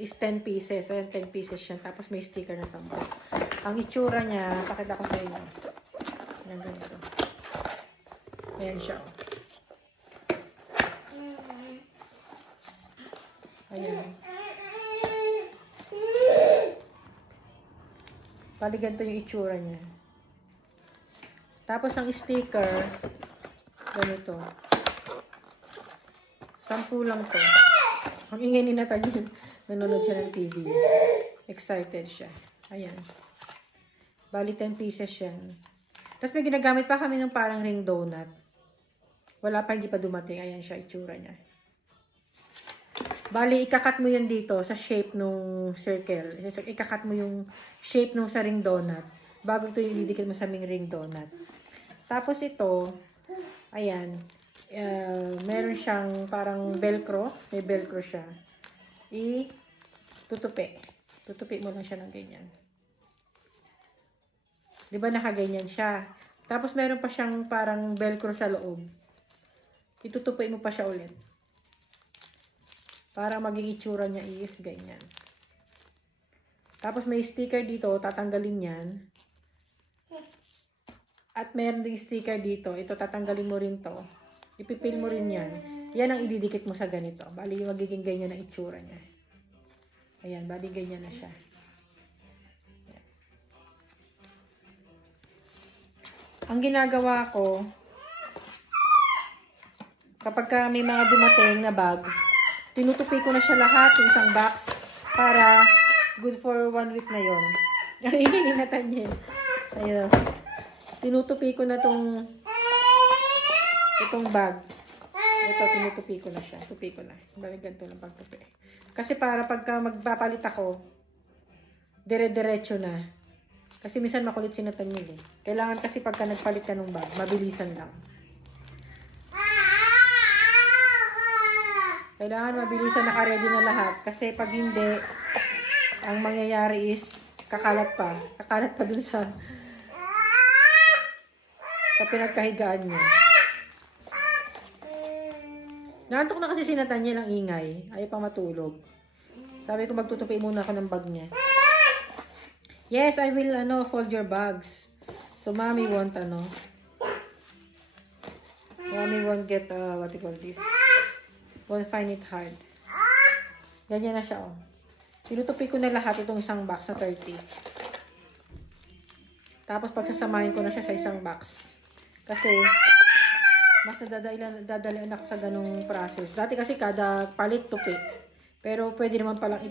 is 10 pieces. Ayan, 10 pieces siya. Tapos may sticker na tambak. Ang itsura niya, pakita ko sa inyo. Ayan, ganito. Ayan siya. Ayan. Bali, ganito yung itsura niya. Tapos, ang sticker, ganito. 10 lang to. Ang ingay ni Nathaniel. Nanonood siya ng TV. Excited siya. Ayan. Bali, 10 pieces yan. Tapos may ginagamit pa kami ng parang ring donut. Wala pa, hindi pa dumating. Ayan siya, itsura niya. Bali, ikakat mo yan dito sa shape nung circle. Ikakat mo yung shape nung sa ring donut. Bago ito yung ididikit mo sa aming ring donut. Tapos ito, ayan. Meron siyang parang velcro. May velcro siya. Tutupi. Tutupi mo lang siya ng ganyan. Diba nakaganyan siya? Tapos meron pa siyang parang velcro sa loob. Itutupi mo pa siya ulit. Para maging itsura niya is ganyan. Tapos may sticker dito. Tatanggalin yan. At meron ding sticker dito. Ito tatanggalin mo rin to. Ipipil mo rin yan. Yan ang ididikit mo sa ganito. Bali magiging ganyan ang itsura niya. Ayan, bali ganyan na siya. Ayan. Ang ginagawa ko, kapag may mga dumating na bag, tinutupi ko na siya lahat, yung isang box, para good for 1 week na yun. Ganyan Nathaniel. Ayun. Tinutupi ko na itong bag. Ito, tinutupi ko na siya. Tupi ko na. Balik ganito lang pagtupi. Kasi para pagka magpapalit ako, dire-diretso na. Kasi minsan makulit si Nathaniel eh. Kailangan kasi pagka nagpalit ka ng bag, mabilisan lang. Kailangan mabilisan, naka-ready na lahat. Kasi pag hindi, ang mangyayari is kakalat pa. Kakalat pa dun sa pinagkahigaan niya. Naantok na kasi si Nathaniel ang ingay. Ayaw pang matulog. Sabi ko magtutupi muna ako ng bag niya. Yes, I will fold your bags. So mommy won't mommy won't get what you call this. Won't find it hard. Ganyan na siya oh. Tinutupi ko na lahat itong isang box na 30. Tapos pagsasamahin ko na siya sa isang box. Kasi mas dadalian ako sa ganung process. Dati kasi kada palit tupi. Pero pwede naman palang